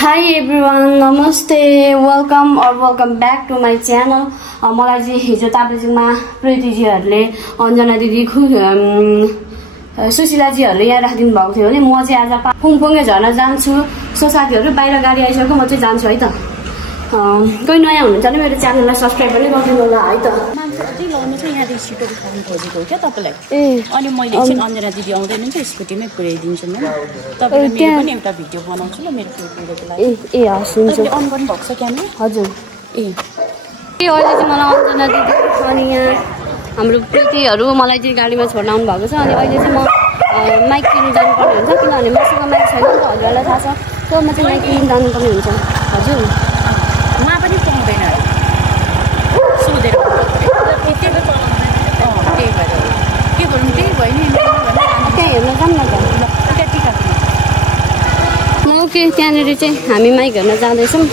Hi everyone, namaste, welcome back to my channel. मलाई चाहिँ हिजो ताप्लेजुङमा प्रीतिजीहरुले अन्जना दिदी सुशीलाजीहरुले यहाँ राखिदिनु भएको थियो भने म चाहिँ आज पुङपुङे झर्न जान्छु। सो साथीहरु बाहिर गाडी आइसक्यो, म चाहिँ जान्छु है त। कोही नयाँ हुनुहुन्छ भने मेरो च्यानललाई सब्स्क्राइब पनि गरिदिनु होला है त। मान्छे अति लाउनु चाहिँ यहाँ स्कुटी देखाउनु खोजेको हो क्या तपाईलाई। अनि मैले चाहिँ अन्जना दिदी आउँदैन नि त स्कुटीमै पुर्याइदिन्छु नि। तपाईले मेरो पनि एउटा भिडियो बनाउँछु ल मेरो पुरेको लागि। ए हस् हुन्छ। तपाईले अन गर्नु भएको छ क्यामेरा? हजुर। अहिले चाहिँ मलाई अन्जना दिदी अनि यहाँ हाम्रो प्रीतिहरु मलाई चाहिँ गाडीमा छोड्न आउनु भएको छ। अनि अहिले चाहिँ म माइक किन्नु जानुपर्ने हुन्छ किनभने मसँग माइक छैन नि त, हजुरलाई थाहा छ। सो म चाहिँ माइक किन्नु जानुपर्ने हुन्छ। हजुर मा पनि पाउँदैन सोधेर त्यही भएर के गरौँ त्यही भयो नि त्यहाँ हेर्न जाऊँ न त। ओके, त्यहाँनिर चाहिँ हामी माइक हेर्न जाँदैछौँ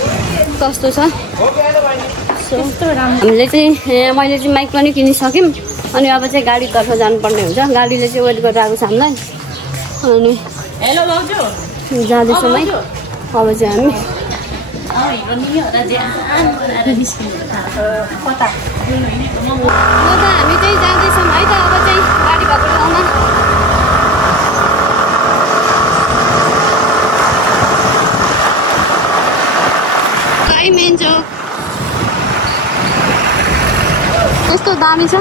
कस्तो छ। हामीले चाहिँ मैले चाहिँ माइक पनि किनिसक्यौँ। अनि अब चाहिँ गाडीतर्फ जानुपर्ने हुन्छ। गाडीले चाहिँ वेट गरेर आएको छ हामीलाई। अनि हेलो लाउजु जाँदैछौँ है अब चाहिँ हामी। हामी चाहिँ जाँदैछौँ है त अब चाहिँ गाडी भएको ठाउँमा। मेन चौक यस्तो दामी छ।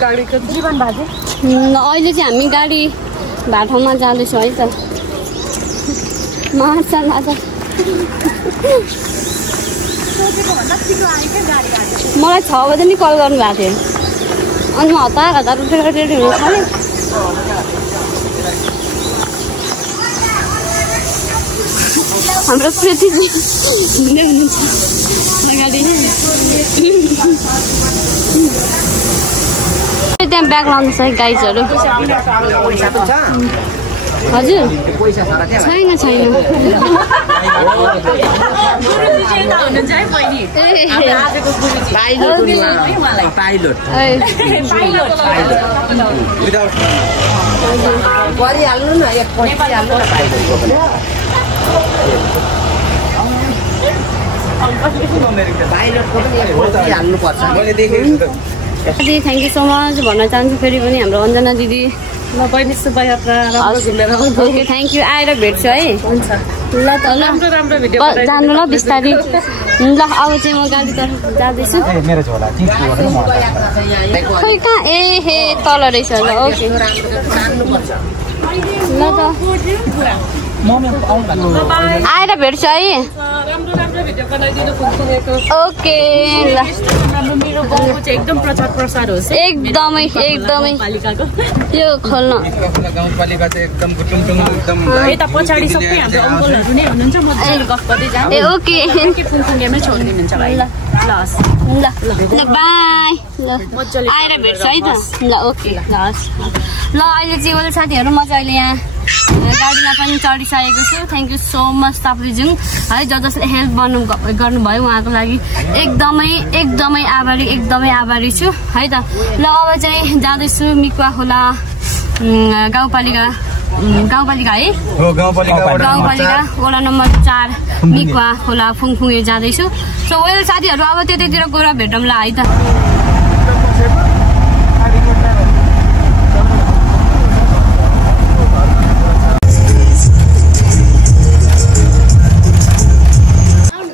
गाडीको जीवन बाजे अहिले चाहिँ हामी गाडी बाटोमा जाँदैछौँ है त। माछा मलाई 6 बजे नि कल गर्नु भएको थियो। अनि म हतार रुपियाँ रेडी हुनु थालेँ। हाम्रो प्रीतिजी हिँड्दै हुनुहुन्छ गाडी। त्यहाँ ब्याग लाउँदैछ है गाइजहरू। हजुर छैन थ्याङ्क यू सो मच भन्न चाहन्छु फेरि पनि हाम्रो अन्जना दिदी। बहिनी सुब्बायात्रा राम्रो घुमेर आउँछु। ओके थ्याङ्क यू, आएर भेट्छु है। हुन्छ ल त ल राम्रो भिडियो जानु ल बिस्तारै। ल अब चाहिँ म गाडीतर्फ जाँदैछु। खोइ कहाँ ए हे तल रहेछ। ल ओके ल त आएर भेट्छु है। ओके ल मेरो गाउँको चाहिँ एकदम प्रचार प्रसार होस्। एकदमै यो खोल्न गाउँपालिका चाहिँ एकदम टुङटुङ एकदम यता पछाडि सबै हाम्रो अङ्कलहरू नै हुनुहुन्छ। म चाहिँ गफ गर्दै जान्छु। ए ओके पुङपुङेमै छोडिदिनुहुन्छ भाइ। ल ल बाई। ल आएर भेट्छु है त। ल ओके ल हस्। ल अहिले चाहिँ मैले साथीहरू म चाहिँ अहिले यहाँ गाडीमा पनि चढिसकेको छु। Thank you so much Taplejung है, जसले हेल्प गर्नुभयो उहाँको लागि एकदमै आभारी छु है त। ल अब चाहिँ जाँदैछु मिकुवा खोला गाउँपालिका है गाउँपालिका वडा नम्बर 4 मिकुवा खोला फुङफुङे जाँदैछु। सो वेल साथीहरू अब त्यतैतिर गएर भेटौँला है त।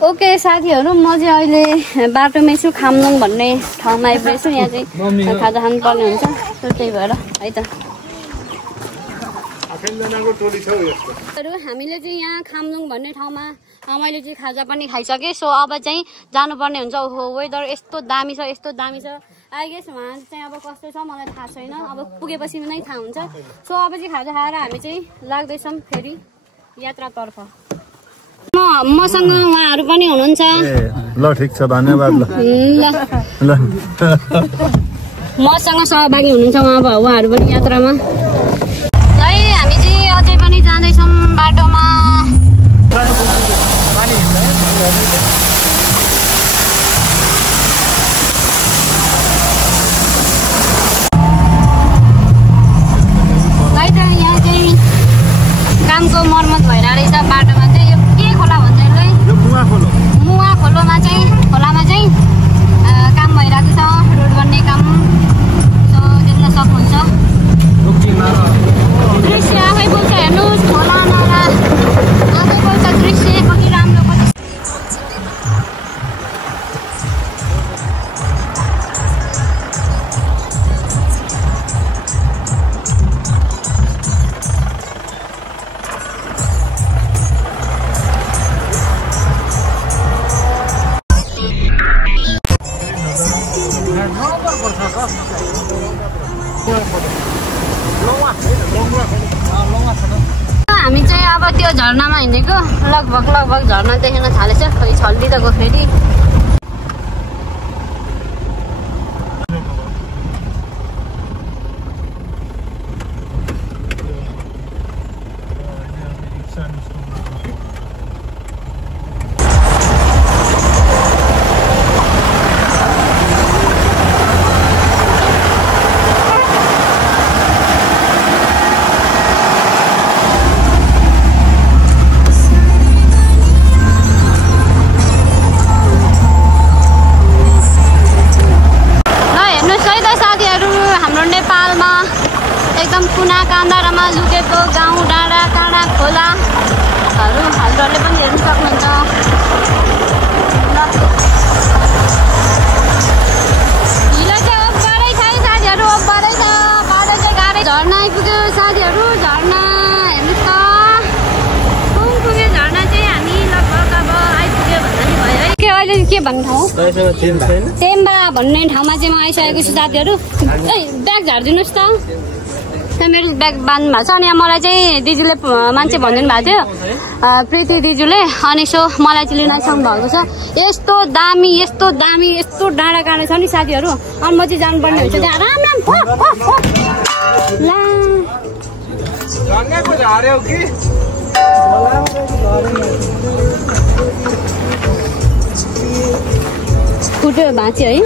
ओके साथीहरू म चाहिँ अहिले बाटोमै छु। खामलुङ भन्ने ठाउँमा आइपुगेछु। यहाँ चाहिँ खाजा खानु पर्ने हुन्छ। त्यही भएर है त। हामीले चाहिँ यहाँ खामलुङ भन्ने ठाउँमा मैले चाहिँ खाजा पनि खाइसकेँ। सो अब चाहिँ जानुपर्ने हुन्छ। ओहो वेदर यस्तो दामी छ आई गेस उहाँ चाहिँ अब कस्तो छ मलाई थाहा छैन। अब पुगेपछि नै थाहा हुन्छ। सो अब चाहिँ खाजा खाएर हामी चाहिँ लाग्दैछौँ फेरि यात्रातर्फ। मसँग उहाँहरू पनि हुनुहुन्छ। ल ठिक छ धन्यवाद। ल मसँग सहभागी हुनुहुन्छ उहाँहरू पनि यात्रामा। है हामी चाहिँ अझै पनि जाँदैछौँ कामको मर्मत भइरहेको रहेछ बाटोमा चाहिँ। यो के खोला भन्छ यसलाई? मुवा खोलोमा चाहिँ खोलामा चाहिँ काम भइरहेको छ, रोड गर्ने काम। सो देख्न सक्नुहुन्छ दृश्य आफै बोल्छ, हेर्नुहोस् खोला नाला आफै बोल्छ। दृश्य कति राम्रो, कति हामी चाहिँ अब त्यो झरनामा हिँडेको लगभग झरना देखिन थालेछ। खोइ छल्लिँदाको फेरि एकदम कुना काँडामा लुकेको गाउँ डाँडा काँडा खोलाहरू हजुरहरूले पनि हेर्न सक्नुहुन्छ। हिलो चाहिँ ओब्बारै छ है साथीहरू, ओब्बारै छ। बाटो चाहिँ गाह्रै। झर्ना आइपुग्यो साथीहरू, झर्ना हेर्नुहोस् त। कुन पुग्यो झर्ना चाहिँ हामी लगभग अब आइपुग्यो भन्दा नि भयो है। के अहिले के भन्ने ठाउँ? टेम्बा भन्ने ठाउँमा चाहिँ म आइसकेको छु साथीहरू। ए ब्याग झारिदिनुहोस् त। मेरो ब्याग बाँध्नु भएको छ। अनि यहाँ मलाई चाहिँ दिदीले मान्छे भनिदिनु भएको थियो, प्रीति दिजूले। अनि सो मलाई चाहिँ लिन आइसक्नु भएको छ। यस्तो दामी यस्तो डाँडा काँडा छ नि साथीहरू। अनि म चाहिँ जानुपर्ने हुन्छ त्यहाँ राम फुट्यो भाँच्यो है।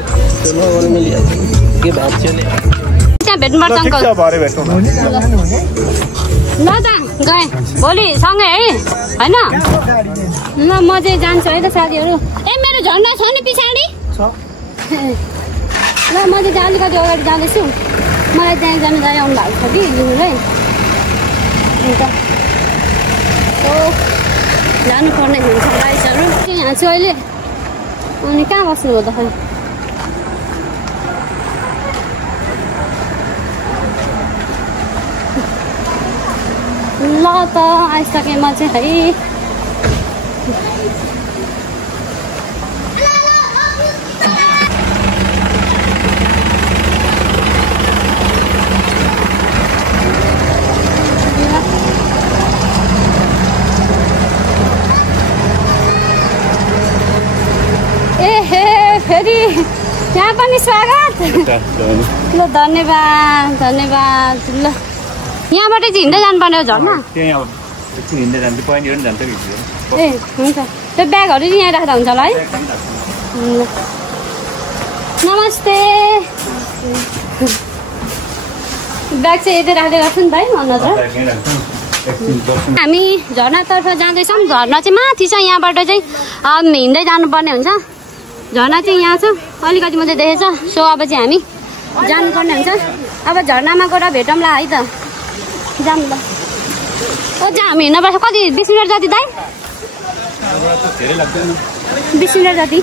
त्यहाँ भेट्नुपर्छ अङ्कल। ल त गएँ भोलि सँगै है, होइन? ल म चाहिँ जान्छु है त साथीहरू। ए मेरो झन्डा छ नि पछाडि। ल म चाहिँ त्यहाँ अलिकति अगाडि जाँदैछु। मलाई त्यहाँ जानु आउनु भएको छ कि लिनुलाई। अन्त जानुपर्ने हुन्छ गाइसहरू। यहाँ छु अहिले। अनि कहाँ बस्नु हो त खै? ल त आइसकेँ म चाहिँ है। ए हे फेरि यहाँ पनि स्वागत। ल धन्यवाद धन्यवाद। ल यहाँबाट चाहिँ हिँड्दै जानुपर्ने हो झर्ना? ए हुन्छ। त्यो ब्यागहरू चाहिँ यहाँ राख्दा हुन्छ होला है? नमस्ते। ब्याग चाहिँ यतै राख्दै गर्छु नि त है भन्नु त। हामी झर्नातर्फ जाँदैछौँ। झर्ना चाहिँ माथि छ, यहाँबाट चाहिँ हिँड्दै जानुपर्ने हुन्छ। झर्ना चाहिँ यहाँ छ, अलिकति मात्रै देखेछ। सो अब चाहिँ हामी जानुपर्ने हुन्छ। अब झर्नामा गएर भेटौँला है त। जाऊँ ल। ओ जहाँ हामी हिँड्नुपर्छ कति 20 मिनट जति दाइ? 20 मिनट जति।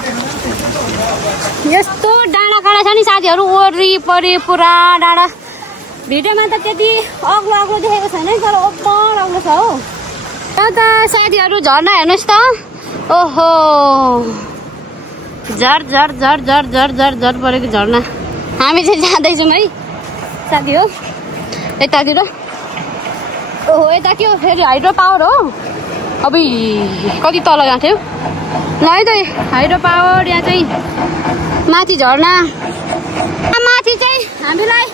यस्तो डाँडा काँडा छ नि साथीहरू, वरिपरि पुरा डाँडा। भिडियोमा त त्यति अग्लो देखेको छैन तर ओभर अग्लो छ हो। त साथीहरू झर्ना हेर्नुहोस् त। ओहो झर परेको झर्ना। हामी चाहिँ जाँदैछौँ है साथी हो यतातिर। ओहो यता के हो फेरि? हाइड्रो पावर हो। अब कति तल जान्थ्यो ल है त। हाइड्रो पावर यहाँ चाहिँ माथि झर्ना। माथि चाहिँ हामीलाई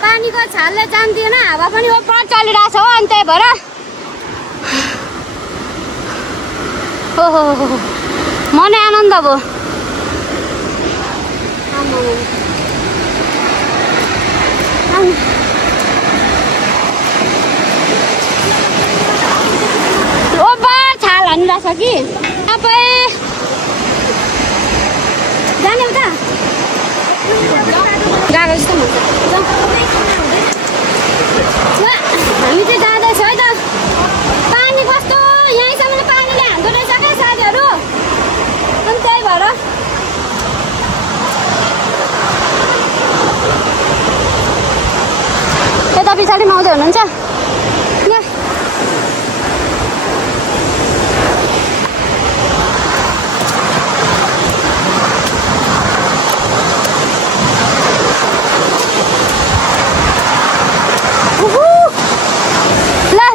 पानीको छालले जान्दिएन, हावा पनि ओपर चलिरहेको छ हो। अनि त्यही भएर ओहो मनै आनन्द भयो। छ कि तपाईँ जाने उता गएको जस्तो हुन्छ हामी चाहिँ जाँदैछ है त पानी कस्तो यहीँसम्म पानीले हान्दो रहेछ क्या साथीहरू अनि त्यही भएर यता पछाडिमा आउँदै हुनुहुन्छ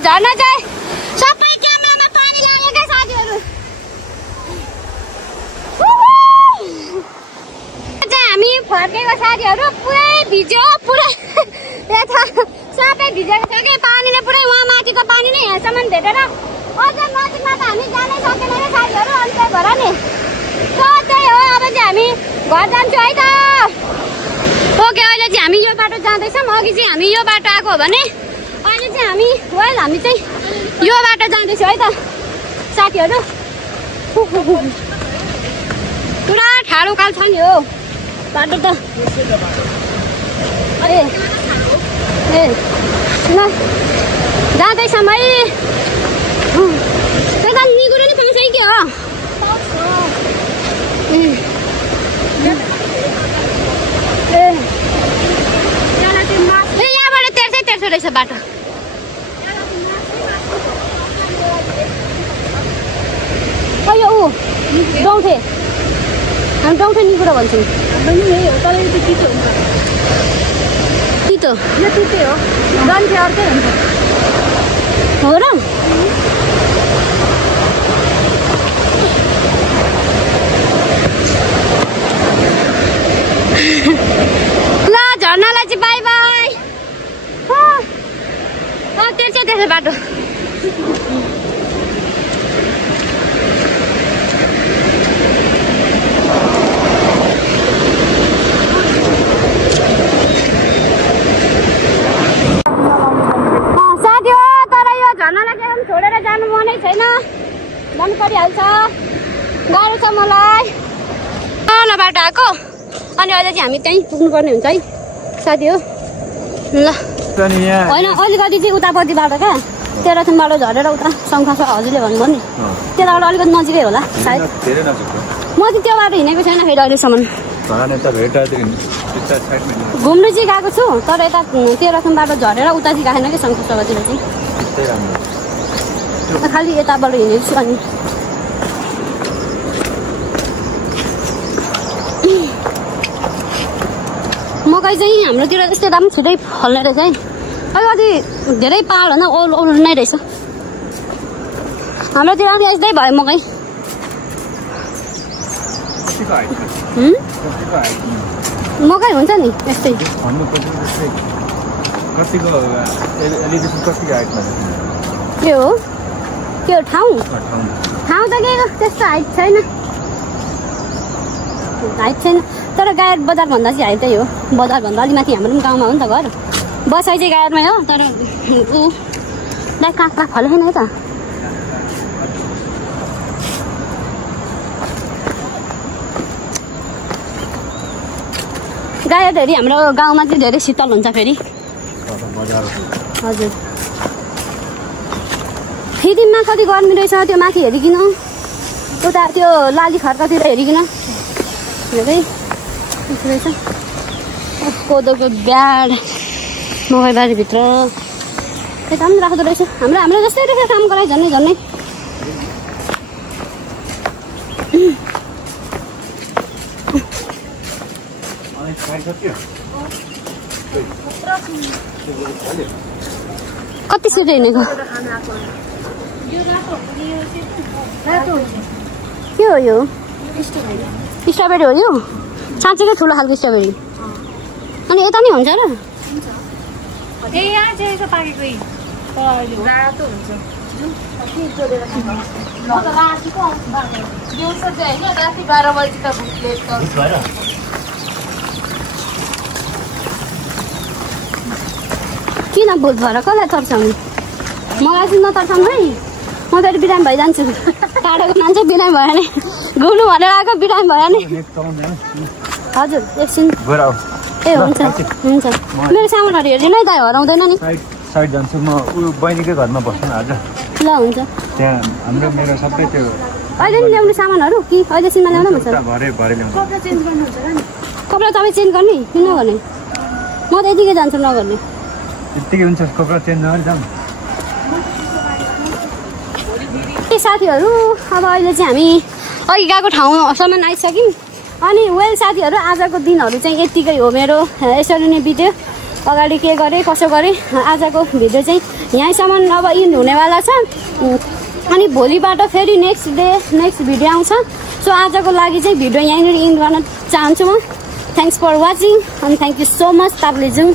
झर्ना चाहिँ सबै क्यामेरामा पानी लाग्यो क्या साथीहरू हामी फर्केको साथीहरू पुरै भिज्यो पुरै यता सबै भिजेको छ कि पानीले पुरै वहाँ माथिको पानी नै यहाँसम्म भेटेर अझ नजिकमा त हामी जानै सकेन क्या साथीहरू अनि त्यही भएर नि त्यही हो अब चाहिँ हामी घर जान्छौँ है त ओके अहिले चाहिँ हामी यो बाटो जाँदैछौँ अघि चाहिँ हामी यो बाटो आएको हो भने अहिले चाहिँ हामी चाहिँ यो बाटो जाँदैछौँ है त साथीहरू पुरा ठाडो काल छ नि हो बाटो त ए ल जाँदैछौँ है त्यता निगुरो नि पाउँछ कि हो यहाँबाट तेर्सो रहेछ बाटो यो ऊ डौठे हामी डौठे निगुरो भन्छौँ तितो यो तिते हो डन्ठे अर्कै हुन्छ हो र ल झर्नालाई चाहिँ बाई बाई त्यसै बाटो साथी हो तर यो झर्नालाई चाहिँ छोडेर जानु मनै छैन जानु परिहाल्छ गाह्रो छ मलाई बाटो आएको अनि अहिले चाहिँ हामी त्यहीँ पुग्नुपर्ने हुन्छ है साथी हो ल होइन अलिकति चाहिँ उतापट्टि बाटो क्या तेह्रथुमबाट झरेर उता शङ्खा हजुरले भन्नुभयो नि त्यताबाट अलिकति नजिकै होला सायद म चाहिँ त्यो बाटो हिँडेको छैन फेरि अहिलेसम्म घुम्नु चाहिँ गएको छु तर यता तेह्रथुमबाट झरेर उता चाहिँ गएन कि शङ्खा सभातिर चाहिँ खालि यताबाट हिँडेको छु अनि मकै चाहिँ हाम्रोतिर यस्तै दाम छुट्टै फल्ने रहेछ है अलिकति धेरै पहाड होइन ओल्लो नै रहेछ हाम्रोतिर पनि यस्तै भयो मकै मकै हुन्छ नि यस्तै के हो ठाउँ त के त्यस्तो हाइट छैन तर गायत बजारभन्दा चाहिँ हाइटै हो बजारभन्दा अलि माथि हाम्रो पनि गाउँमा हो नि त घर बसाइ चाहिँ गायतमै हो तर ऊ काग फलेन है त गायतहरू हाम्रो गाउँमा चाहिँ धेरै शीतल हुन्छ फेरि हजुर फेरिमा कति गर्मी रहेछ त्यो माथि हेरिकन उता त्यो लाली खर्कातिर हेरिकन धेरै रहेछ कोदोको ब्याड मकैबारीभित्र यता पनि राख्दो रहेछ हाम्रो जस्तै रहेछ काम गराइ झन्नै कति छिटो हिँडेको के हो यो स्ट्रबेरी हो यो साँच्चीकै ठुलो खालको स्ट्रबेरी अनि यता नि हुन्छ र किन भूत भएर कसलाई तर्साउने मलाई चाहिँ नतर्साउनु है म फेरि बिरामी भइजान्छु टाढोको मान्छे बिरामी भयो भने घुम्नु भनेर आएको बिरामी भयो नि हजुर एकछिन ए हुन्छ हुन्छ मेरो सामानहरू हेरिदिनु है दाइ हराउँदैन नि साइड जान्छु म बहिनीकै घरमा बस्नु आज ल हुन्छ त्यहाँ हाम्रो मेरो सबै त्यो अहिले नि ल्याउने सामानहरू कि अहिले सिनमा ल्याउनु हुन्छ भरे ल्याउँछु कपडा तपाईँ चेन्ज गर्ने कि नगर्ने म त यतिकै जान्छु नगर्ने यतिकै हुन्छ कपडा चेन्ज नगरी जाऊँ साथीहरू अब अहिले चाहिँ हामी अघि गएको ठाउँसम्म आइसक्यौँ अनि वेल साथीहरू आजको दिनहरू चाहिँ यतिकै हो मेरो यसरी नै बित्यो अगाडि के गरेँ कसो गरेँ आजको भिडियो चाहिँ यहीँसम्म अब इन्ड हुनेवाला छ अनि भोलिबाट फेरि नेक्स्ट भिडियो आउँछ सो आजको लागि चाहिँ भिडियो यहीँनिर इन्ड गर्न चाहन्छु म थ्याङ्क्स फर वाचिङ अनि thank you so much Taplejung